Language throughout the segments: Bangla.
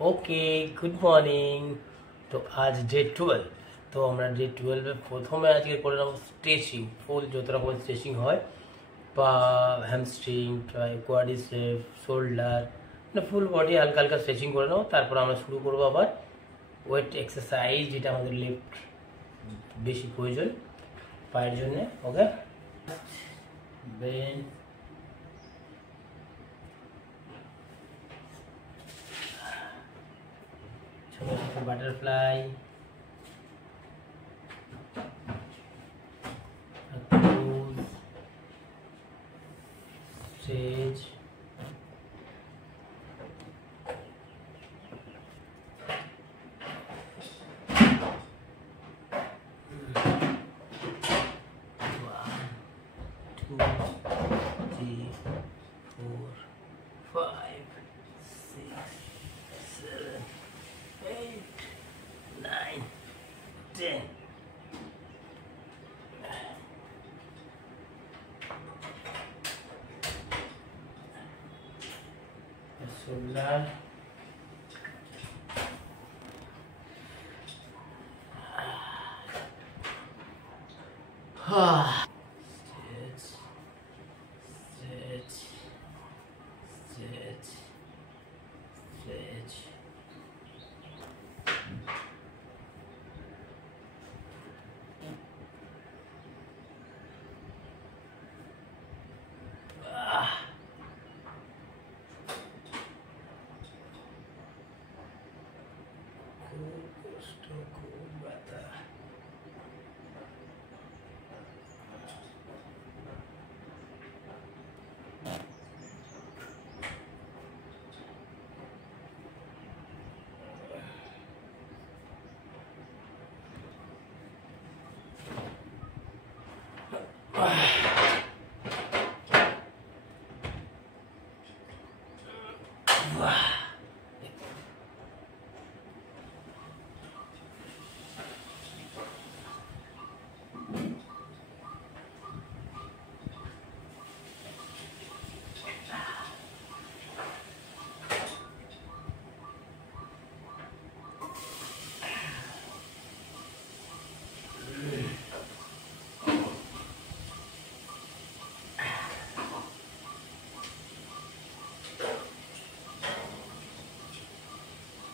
ওকে, গুড মর্নিং। তো আজ ডে 12। তো আমরা ডে 12-এ প্রথমে আজকে করে নেব স্ট্রেচিং। ফুল যত রকম স্ট্রেচিং হয়, পা, হ্যামস্ট্রিং, কোয়াড্রিসেপ, শোল্ডার, মানে ফুল বডি হালকা হালকা স্ট্রেচিং করে নেবো। তারপর আমরা শুরু করবো আবার ওয়েট এক্সারসাইজ, যেটা আমাদের লেফট বেশি প্রয়োজন পায়ের জন্য। ওকে, বেন্ড, ছোট ছোট butterfly, stretch, shoulder, stretch, stretch, stretch, stretch.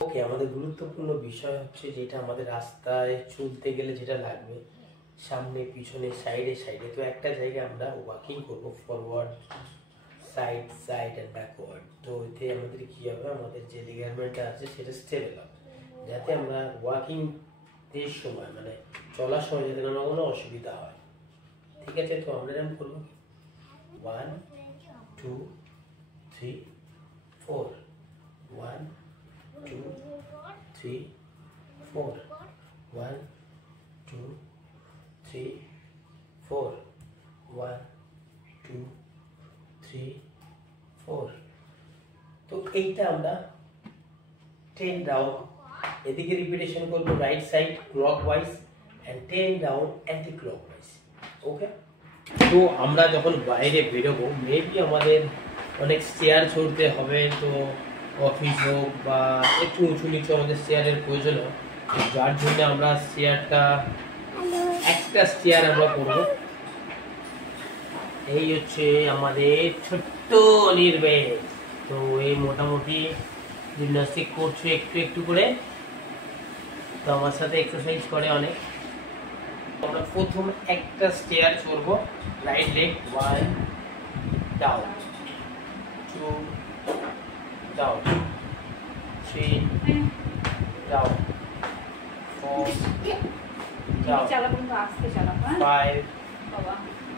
ওকে, আমাদের গুরুত্বপূর্ণ বিষয় হচ্ছে যেটা আমাদের রাস্তায় চলতে গেলে যেটা লাগবে, সামনে পিছনে সাইডে সাইডে। তো একটা জায়গায় আমরা ওয়াকিং করব, forward, side side and backward. তো এতে আমাদের কী হবে, আমাদের যে লিগামেন্টটা আছে সেটা স্টেবল হবে, যাতে আমরা ওয়াকিং এর সময় মানে চলার সময় যাতে কোনো অসুবিধা হয়। ঠিক আছে, তো আমরা এরকম করবো 1 2 3 4, 1 2 3 4, 1 2 3 4, 1 2 3 4। তো এইটা আমরা 10 রাউন্ড এদিকে রিপিটেশন করবো, right side clockwise and 10 round anti clockwise. Okay, তো আমরা যখন বাইরে বেরোবো, মেবি আমাদের অনেক স্টেয়ার চড়তে হবে। তো অফিস হোক বা একটু উঁচু নিচু আমাদের স্টেয়ারের প্রয়োজন হয়, যার জন্য আমরা একটা স্টেয়ার আমরা করবো। এই হচ্ছে আমাদের ছোট্ট নির্বেদ। তো এই মোটামুটি জিমন্যাস্টিক করছে একটু একটু করে, তো আমার সাথে এক্সারসাইজ করে অনেক। আমরা প্রথম একটা স্টেয়ার চড়বো, right leg 1 down, 2 down, 3 down, 4 down, 5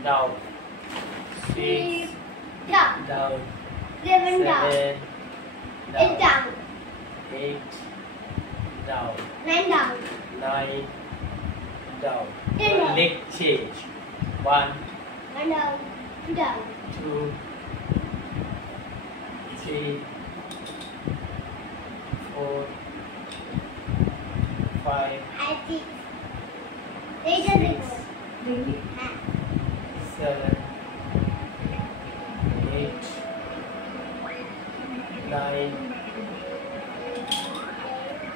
down, 6 down, 7 down, 8 down, 9 down. Leg change. 1 down, 2 3 4 5 6 7 8 9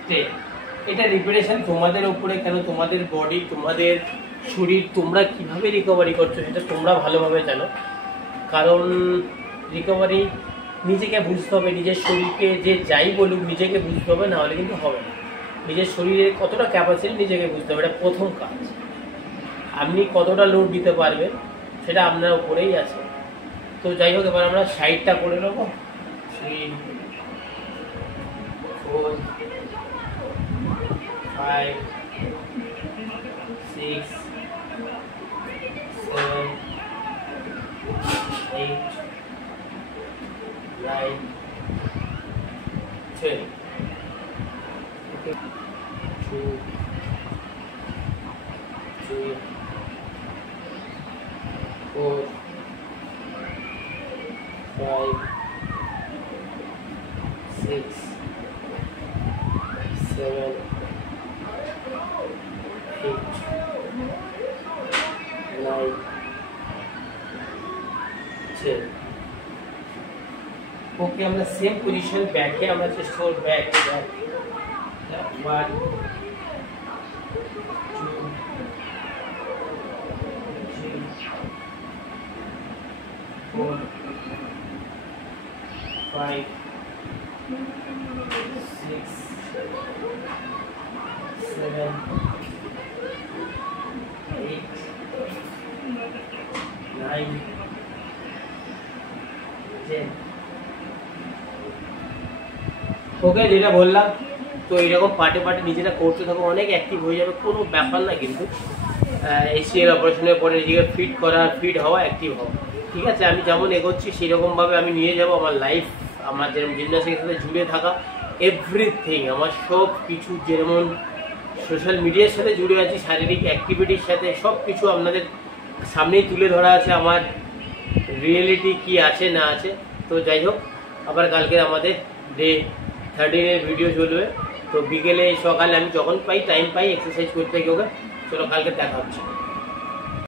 10। এটা রিপিটেশন তোমাদের উপরে, কেন তোমাদের বডি, তোমাদের শরীর, তোমরা কিভাবে রিকভারি করছো সেটা তোমরা ভালোভাবে জানো। কারণ রিকভারি নিজেকে বুঝতে হবে, নিজের শরীরকে যে যাই বলুক নিজেকে বুঝতে হবে, না হলে কিন্তু হবে না। নিজের শরীরে কতটা ক্যাপাসিটি নিজেকে বুঝতে হবে, এটা প্রথম কাজ। আপনি কতটা লোড দিতে পারবেন সেটা আপনার উপরেই আছে। তো যাই হোক, এবার আমরা সাইডটা করে নেবো। 3, 4, 5, 6, 7, 8, 9, 10. Okay. 2, 3, 4, 5, 6, 7, 8, 9, 10. ওকে, আমরা সেম পজিশন ব্যাকে আমরা চেষ্টা করব, ব্যাক 1, 2, 3, 4, 5, 6, 7, 8, 9, 10. ওকে, যেটা বললাম, তো এইরকম পার্টে পার্টে নিজেরা করতে থাকো, অনেক অ্যাক্টিভ হয়ে যাবে, কোনো ব্যাপার না কিন্তু। ACL অপারেশনের পরে নিজেকে ফিট করা, ফিট হওয়া, অ্যাক্টিভ হওয়া, ঠিক আছে। আমি যেমন এগোচ্ছি সেরকমভাবে আমি নিয়ে যাব আমার লাইফ, আমার যেরকম জিমন্যাস্টিকের সাথে জুড়ে থাকা এভরিথিং, আমার সব কিছু, যেমন সোশ্যাল মিডিয়ার সাথে জুড়ে আছি, শারীরিক অ্যাক্টিভিটির সাথে, সব কিছু আপনাদের সামনেই তুলে ধরা আছে, আমার রিয়েলিটি কি আছে না আছে। তো যাই হোক, আবার কালকে আমাদের ডে 13 ভিডিও চলবে। তো বিকেলে সকালে আমি যখন পাই, টাইম পাই, এক্সারসাইজ করতে গিয়ে, ওকে চলো কালকে দেখা হচ্ছে।